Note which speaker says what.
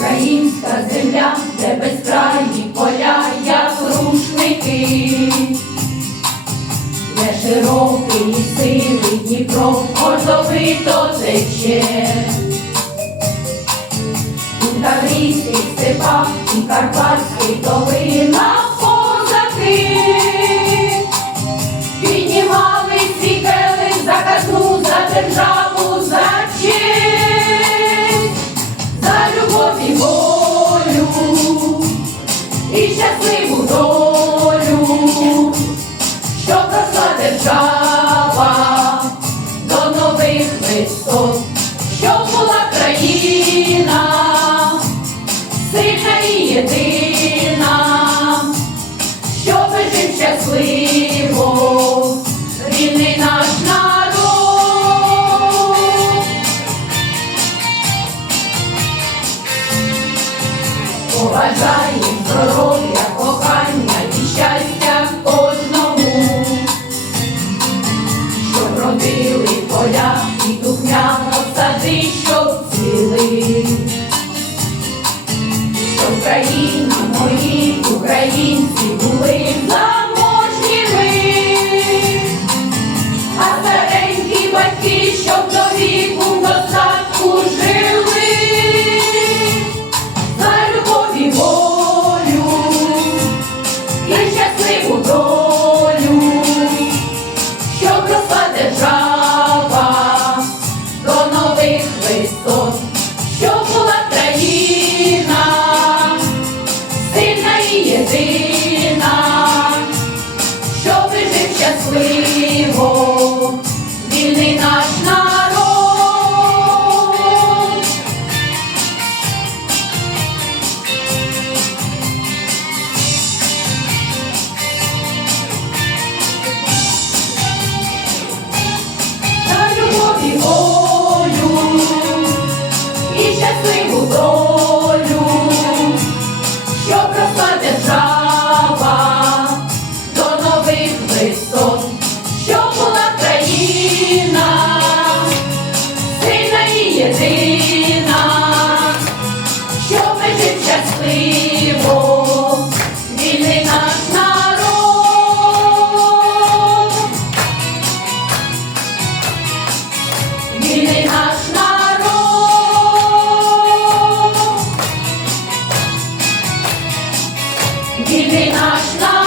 Speaker 1: Українська земля, де безкрайні поля, як рушники, де широкий і сивий Дніпро гордовито тече. У Таврійських степах і Карпатських долинах щасливу долю, що просла держава до нових висот, що була країна сильна і єдина, що вижив щасливо, вільний наш народ. Поважаємо щоб родили поля і духняно сади, щоб цвіли. Щасливо, вільний наш народ. Вільний наш народ, вільний наш народ.